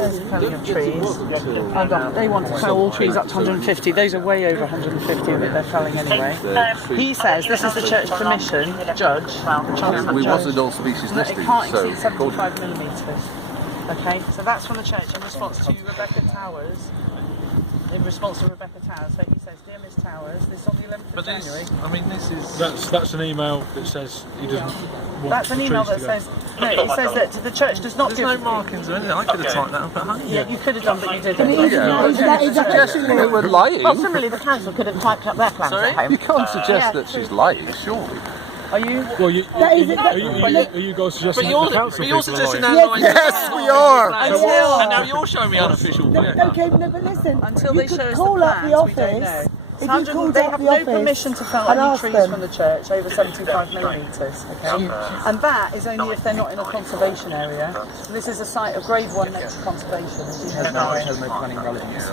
there's the felling of trees. And they want to fell all trees up to 150. Those are way over 150 that they're felling anyway. He says this is the church commission, judge. We wasn't all species It listed, can't so exceed 75 millimetres. Okay, so that's from the church in response to Rebecca Towers. In response to Rebecca Towers, so he says, "Dear Miss Towers, this on the 11th of January." This is that's an email that says he doesn't want That's an email that says it says that the church does not. There's no markings or anything. I could have typed that up at home. Yeah, you could have done, but you didn't. suggesting that we're lying. Well, similarly, the council could have typed up their plans at home. You can't suggest that she's lying, surely. Are you? Well, are you guys suggesting that the council you're people are suggesting lying? that Yes, we are. and now you're showing me unofficial. Okay, no, but listen. Until you they could show us call the up plans, the we don't know. office. If It's you called they up have the no office permission to fell and any asked trees them. from the church over 75 millimetres. Okay, and that is only if they're not in a conservation area. And this is a site of Grade 1 nature conservation, as you know. Has no planning relevance.